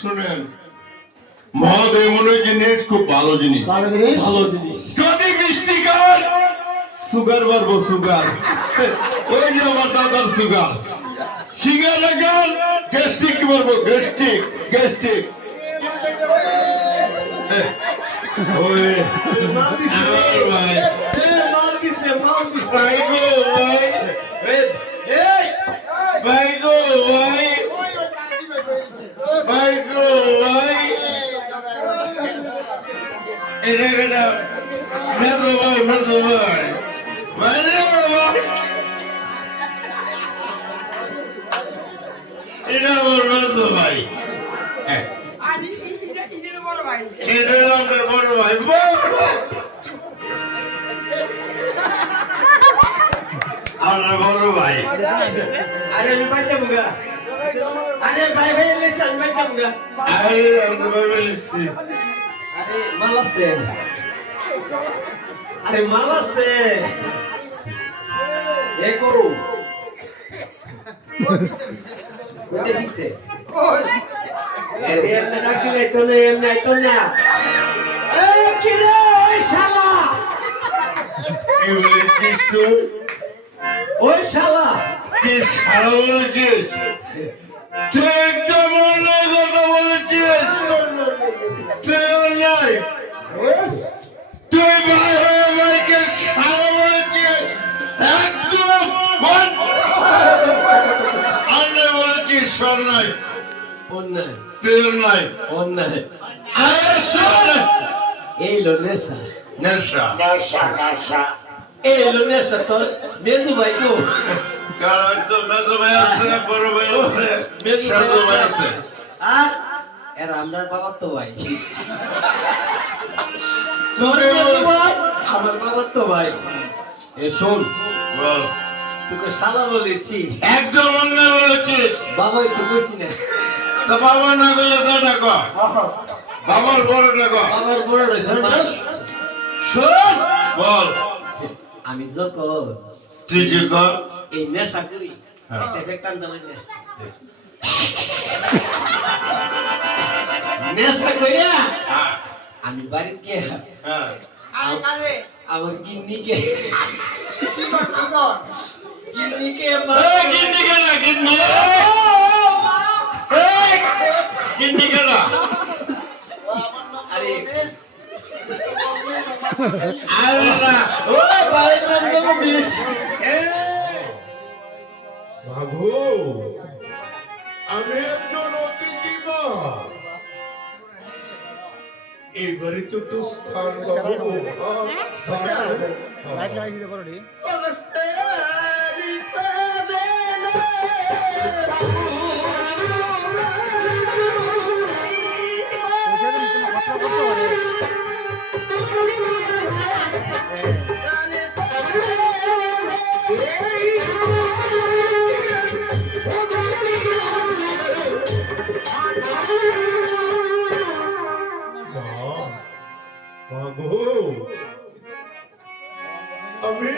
শুনেন মদ এমন জিনিস, খুব ভালো জিনিস, ভালো জিনিস। যদি মিষ্টি খান সুগার বাড়বো, সুগার, ওই যে আমার দাদার সুগার। সিঙ্গারা খান গ্যাস্ট্রিক বাড়বো, গ্যাস্ট্রিক, গ্যাস্ট্রিক। ওই আমার ভাই ভাই গো ভাই, ভাই গো ভাই, ভাই গো ভাই, এটা এটা মেজো ভাই, মেজো ভাই, ভাই রে ভাই, এটা আমার মেজো ভাই, এটা আমার বড় ভাই, আমার বড় ভাই। আরে আমি বাচ্চা মুগা, আরে ভাই ভাই লেছে আমি বাচ্চা মুগা, আরে আমরা ভাই বলেছি, আরে মাল আছে, আরে মাল আছে, এ করু কোথায় দিছে এমনি ডাকি নাই তো না এমনি আইতো না কি রে ওই শালা কি বলেছিস তুই? ওই শালা কি সারা বলেছিস? তুই একদম অন্য কথা বলেছিস। তুই অন্যায়। তুই ভাই হয়ে ভাইকে সারা বলেছিস। একদম অন্যায় বলেছিস, অন্যায়। অন্যায় তুই অন্যায়। অন্যায় আরে শোন, এই লো নেশা নেশা। এই লো নেশা তো বেজু ভাই তো কারণ তো মেজো ভাই আছে, বড় ভাই আছে, সাজু ভাই আছে। আর এরা আমরার বাবার তো ভাই তোর আমার বাবার তো ভাই এ শোন বল। তোকে শালা বলেছি একদম অন্যায় বলেছিস। বাবাই তো কইছি না তো বাবা না বলে তা ডাকো, বাবার বড় ডাকো। বাবার বড় রয়েছে শোন, বল। আমি যখন তুই যে কর। এই নেশা করি হ্যাঁ। একটা ফেক্ট আনতে লাগে নেশা কইরা হ্যাঁ, আমি বাড়িতে গিয়ে হ্যাঁ। আমার গিন্নিকে গিন্নিকে এই গিন্নি কেনা, গিন্নি। এই গিন্নি কেনা। আরে আরে না। ও বাড়ির নাম তো বিশ মাগো, আমি একজন অতিথি মা। এবারে তো একটু স্থান পাবো। মাগো, আমি